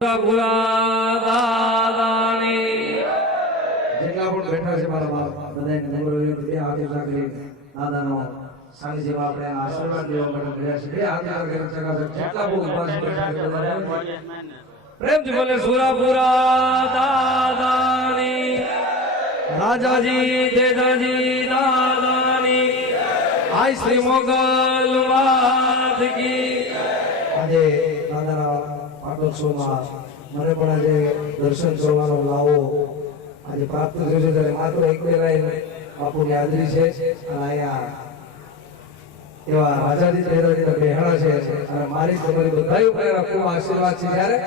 જેટલા પણ બેઠા છે મારા બાપ બધાને નમ્ર વિનંતી હાથ રાખી દાદાનો સાનિધ્યમાં આપણે આશીર્વાદ લેવા માટે મળ્યા છે. બે હાથ રાખી ચકાચક જેટલા પણ ઉભા છે બેઠા છે પ્રેમથી બોલે સુરાપુરા દાદાની રાજાજી તેજાજી દાદાની આઈ શ્રી મોગલ વાત કી. આજે દાદાના પાટોત્સવમાં મને પણ આજે દર્શન કરવાનો લાવો આજે પ્રાપ્ત થયો છે. ત્યારે માત્ર એક બે લાઈન બાપુની હાજરી છે અને અહીંયા એવા રાજાજી તેજાજીના બેહાડા છે અને મારી તમારી બધા ઉપર ખૂબ આશીર્વાદ છે. જ્યારે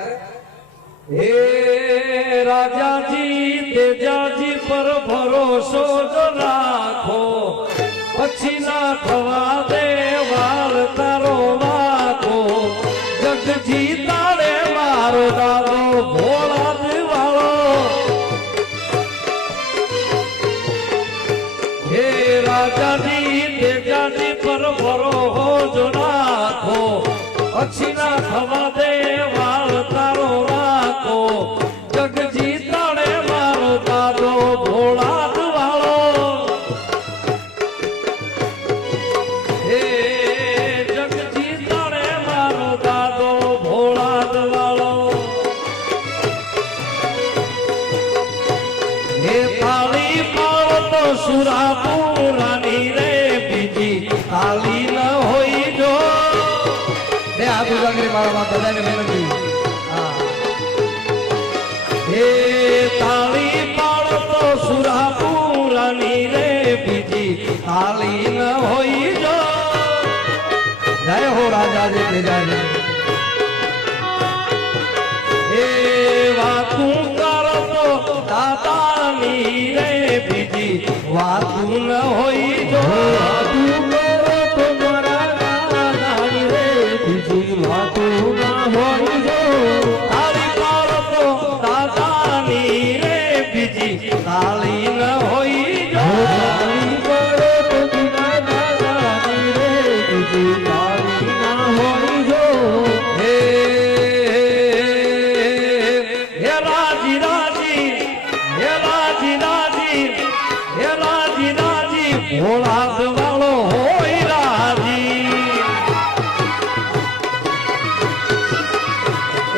હે રાજાજી તેજાજી પર ભરોસો જો રાખો પછી ના થવા દે વાર તારો વાકો જગજી તારે મારો દાદો ભોળા દિવાળો. હે રાજાજી તેજાજી પર ભરોસો રાખો પછી ના થવા દે વાર તારો રાખો જગજી તારે મારો દાદો ભોળા દિવાળો. હે જગજી તારે મારો દાદો ભોળા દિવાળો. હે તાળી પાડો તો સુરાપુરાની રે બીજી તાળી ન હોય જો. હે આપી જાગરી મારા બાપ બધાને વિનંતી. હે તાળી પાડો તો સુરાપુરાની રે બીજી તાળી ન હોય જો. જય હો રાજાજી તેજાજી. હે વાતું કરો તો દાદાની રે બીજી વાતું ન હોય જો. વાતું કરો તો મારા દાદાની રે બીજી વાતું ન હોય જો. તાળી પાડો તો દાદાની રે બીજી તાળી ન હોય જો. તાળી પાડો તો દાદાની રે બીજી તાળી ન હોય જો. હે હે રાજી રાજી હે રાજી રાજી હે રાજી રાજી ભોળા દિવાળો હોય રાજી.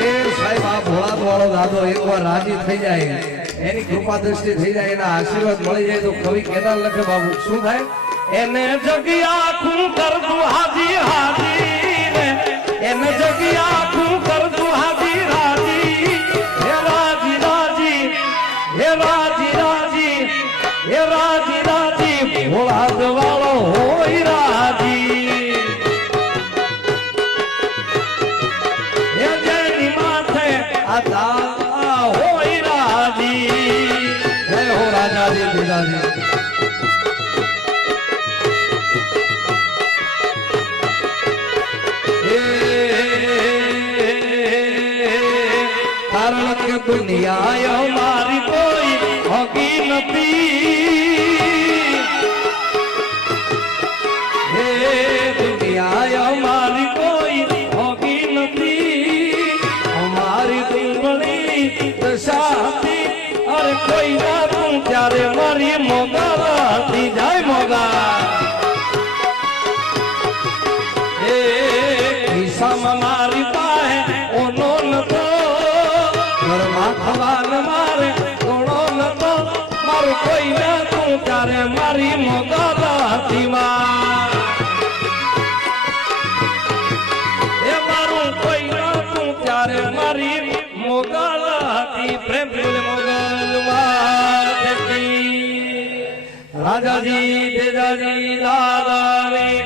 એ સાહેબ આ ભોળા દિવાળો દાદો એકવાર રાજી થઈ જાય એની કૃપા દ્રષ્ટિ થઈ જાય એના આશીર્વાદ મળી જાય તો કવિ કેદાર લખે બાબુ શું થાય. એને જગ્યા ખું કર દું હાજી હાજી રે એને જગ્યા ખું કર દું હાજી રાજી. હે રાજી રાજી હે રાજી રાજી હે રાજી રાજી ભોળા દિવાળો હોય રાજી. હે જેની માથે આ દા હોય રાજી. જય હો રાજાજી તેજાજી. કારણ કે દુનિયા મારી કોઈ હોગી નથી. હે દુનિયા મારી કોઈ હોગી નથી. અમારી દુંગળી દશાતી અરે કોઈ ના તું ત્યારે મારી મોગા જાય મોગા. હે ખિસ્સામાં મારી પાસે ઓનો નતો ઘરમાં ખવાન મારે થોડો નતો મારું કોઈ ના તું ત્યારે મારી મોગા માં. એ મારું કોઈ ના તું ત્યારે મારી મોગા હતી. પ્રેમ મોગલ રાજાજી તેજાજી દાદાની